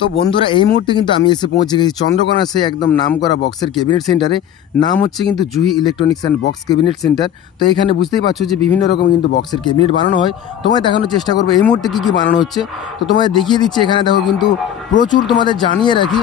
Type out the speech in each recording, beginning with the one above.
তো বন্ধুরা এই মুহূর্তে কিন্তু আমি এসে পৌঁছে গেছি চন্দ্রকোনা সেই একদম নাম করা বক্সের ক্যাবিনেট সেন্টারে। নাম হচ্ছে কিন্তু Juhi electronics and box cabinet centre. তো এখানে বুঝতেই পারছো যে বিভিন্ন রকম কিন্তু বক্সের ক্যাবিনেট বানানো হয়। তোমায় দেখানোর চেষ্টা করবো এই মুহূর্তে কী বানানো হচ্ছে। তো তোমায় দেখিয়ে দিচ্ছি। এখানে দেখো কিন্তু প্রচুর, তোমাদের জানিয়ে রাখি,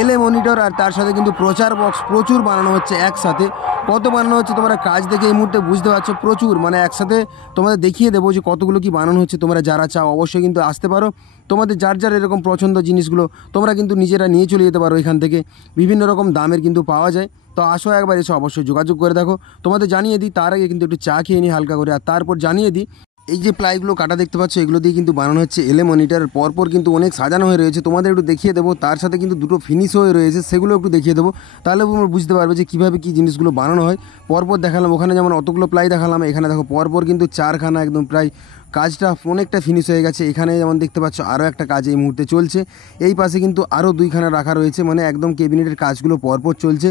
এলএ মনিটর আর তার সাথে কিন্তু প্রচার বক্স প্রচুর বানানো হচ্ছে একসাথে। কত বানানো হচ্ছে তোমরা কাজ দেখে এই মুহূর্তে বুঝতে পারছো। প্রচুর, মানে একসাথে তোমাদের দেখিয়ে দেবো যে কতগুলো কি বানানো হচ্ছে। তোমরা যারা চাও অবশ্যই কিন্তু আসতে পারো। তোমাদের যার যার এরকম পছন্দ জিনিসগুলো তোমরা কিন্তু নিজেরা নিয়ে চলে যেতে পারো। এখান থেকে বিভিন্ন রকম দামের কিন্তু পাওয়া যায়। তো আসো একবার এসে অবশ্যই যোগাযোগ করে দেখো। তোমাদের জানিয়ে দিই, তার আগে কিন্তু একটু চা খেয়ে নিই হালকা করে। আর তারপর জানিয়ে দিই, এই যে প্লাইগুলো কাটা দেখতে পাচ্ছ এগুলো দিয়ে কিন্তু বানানো হচ্ছে এলএ মনিটর। পরপর কিন্তু অনেক সাজানো হয়ে রয়েছে, তোমাদের একটু দেখিয়ে দেবো। তার সাথে কিন্তু দুটো ফিনিশ হয়ে রয়েছে, সেগুলো একটু দেখিয়ে দেবো। তাহলে তোমরা বুঝতে পারবে যে কীভাবে কী জিনিসগুলো বানানো হয়। পরপর দেখালাম, ওখানে যেমন অতগুলো প্লাই দেখালাম, এখানে দেখো পরপর কিন্তু চারখানা একদম প্রায় কাজটা অনেকটা ফিনিশ হয়ে গেছে। এখানে যেমন দেখতে পাচ্ছ আরও একটা কাজ এই মুহূর্তে চলছে। এই পাশে কিন্তু আরও দুইখানা রাখা রয়েছে, মানে একদম ক্যাবিনেটের কাজগুলো পরপর চলছে।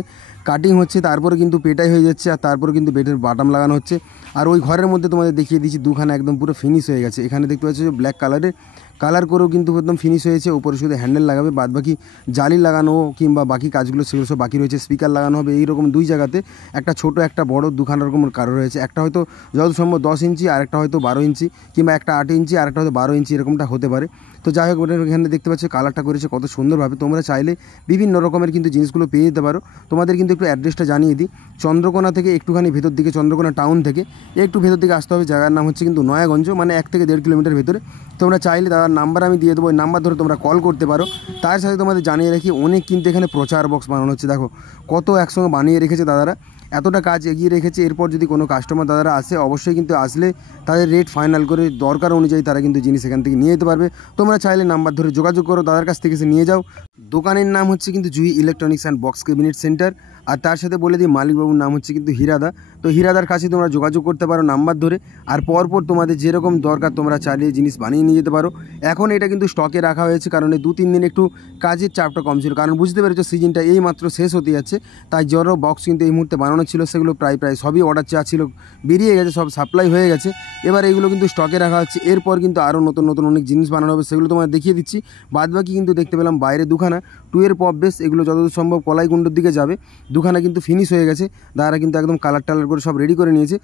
কাটিং হচ্ছে, তারপরে কিন্তু পেটাই হয়ে যাচ্ছে, আর তারপরে কিন্তু বেডের বাটাম লাগানো হচ্ছে। আর ওই ঘরের মধ্যে তোমাদের দেখিয়ে দিচ্ছি দুখানা একদম পুরো ফিনিশ হয়ে গেছে। এখানে দেখতে পাচ্ছ যে ব্ল্যাক কালারের কালার করেও কিন্তু একদম ফিনিশ হয়েছে। উপরে শুধু হ্যান্ডেল লাগাবে, বাদ বাকি জালি লাগানো কিংবা বাকি কাজগুলো সেগুলো সব বাকি রয়েছে। স্পিকার লাগানো হবে এইরকম দুই জায়গাতে, একটা ছোট একটা বড়, দুখানা রকম কারো রয়েছে। একটা হয়তো যত সম্ভব 10 ইঞ্চি, আর একটা হয়তো 12 ইঞ্চি, কিংবা একটা 8 ইঞ্চি আর একটা হয়তো 12 ইঞ্চি, এরকমটা হতে পারে। তো যাই হোক, ওটার এখানে দেখতে পাচ্ছ কালারটা করেছে কত সুন্দরভাবে। তোমরা চাইলে বিভিন্ন রকমের কিন্তু জিনিসগুলো পেয়ে যেতে পারো। তোমাদের কিন্তু একটু অ্যাড্রেসটা জানিয়ে দিই। চন্দ্রকোনা থেকে একটুখানি ভেতর দিকে, চন্দ্রকোনা টাউন থেকে একটু ভেতর দিকে আসতে হবে। জায়গার নাম হচ্ছে কিন্তু নয়াগঞ্জ, মানে 1 থেকে 1.5 কিলোমিটার ভেতরে। তোমরা চাইলে দাদার নাম্বার আমি দিয়ে দেবো, ওই নাম্বার ধরে তোমরা কল করতে পারো। তার সাথে তোমাদের জানিয়ে রাখি অনেক কিন্তু এখানে প্রচার বক্স বানানো হচ্ছে। দেখো কত একসঙ্গে বানিয়ে রেখেছে দাদারা, এতটা কাজ এগিয়ে রেখেছে। এরপর যদি কোনো কাস্টমার দাদারা আসে, অবশ্যই কিন্তু আসলে তাদের রেট ফাইনাল করে দরকার অনুযায়ী তারা কিন্তু জিনিস এখান থেকে নিয়ে যেতে পারবে। তোমরা চাইলে নাম্বার ধরে যোগাযোগ করো, দাদার কাছ থেকে এসে নিয়ে যাও। দোকানের নাম হচ্ছে কিন্তু Juhi electronics and box cabinet centre. আর তার সাথে বলে দিই মালিকবাবুর নাম হচ্ছে কিন্তু হীরাদা। তো হীরাদার কাছে তোমরা যোগাযোগ করতে পারো নাম্বার ধরে। আর পরপর তোমাদের যেরকম দরকার তোমরা চাইলে জিনিস বানিয়ে নিয়ে যেতে পারো। এখন এটা কিন্তু স্টকে রাখা হয়েছে, কারণ এই 2-3 দিন একটু কাজের চাপটা কম ছিল। কারণ বুঝতে পেরেছো সিজনটা এই মাত্র শেষ হতে যাচ্ছে, তাই জড়ো বক্স কিন্তু এই মুহূর্তে বানানো ছিল, সেগুলো প্রায় সবই অর্ডার চা ছিল, বেরিয়ে গেছে, সব সাপ্লাই হয়ে গেছে। এবার এইগুলো কিন্তু স্টকে রাখা হচ্ছে। এরপর কিন্তু আরও নতুন নতুন অনেক জিনিস বানানো হবে, সেগুলো তোমাদের দেখিয়ে দিচ্ছি। বাদবাকি কিন্তু দেখতে পেলাম বাইরে দুখানা 2 পপ বেস, এগুলো যতদূর সম্ভব কলাইগুন্ডোর দিকে যাবে। দুখানা কিন্তু ফিনিশ হয়ে গেছে, দাদারা কিন্তু একদম কালার টালার করে সব রেডি করে নিয়েছে।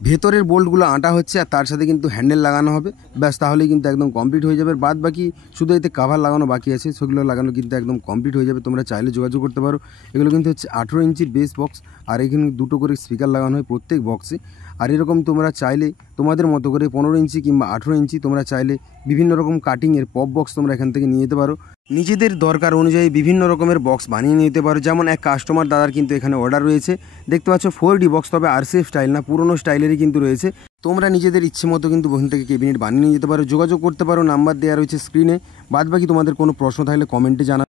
ভেতরের বোল্টগুলো আঁটা হচ্ছে, আর তার সাথে কিন্তু হ্যান্ডেল লাগানো হবে। ব্যাস, তাহলেই কিন্তু একদম কমপ্লিট হয়ে যাবে। বাদ বাকি শুধু এতে কাভার লাগানো বাকি আছে, সেগুলো লাগানো কিন্তু একদম কমপ্লিট হয়ে যাবে। তোমরা চাইলে যোগাযোগ করতে পারো। এগুলো কিন্তু হচ্ছে 18 ইঞ্চির বেস বক্স, আর এখানে দুটো করে স্পিকার লাগানো হয় প্রত্যেক বক্সে। আর এরকম তোমরা চাইলে তোমাদের মতো করে 15 ইঞ্চি কিংবা 18 ইঞ্চি তোমরা চাইলে বিভিন্ন রকম কাটিংয়ের পপ বক্স তোমরা এখান থেকে নিয়ে যেতে পারো। নিজেদের দরকার অনুযায়ী বিভিন্ন রকমের বক্স বানিয়ে নিতে পারো। যেমন এক কাস্টমার দাদার কিন্তু এখানে অর্ডার রয়েছে, দেখতে পাচ্ছ 4D বক্স, তবে আরসিএফ স্টাইল না, পুরোনো স্টাইলেরই কিন্তু রয়েছে। তোমরা নিজেদের ইচ্ছে মতো কিন্তু ওখান থেকে ক্যাবিনেট বানিয়ে নিয়ে যেতে পারো। যোগাযোগ করতে পারো, নাম্বার দেওয়া রয়েছে স্ক্রিনে। বাদ বাকি তোমাদের কোনো প্রশ্ন থাকলে কমেন্টে জানা।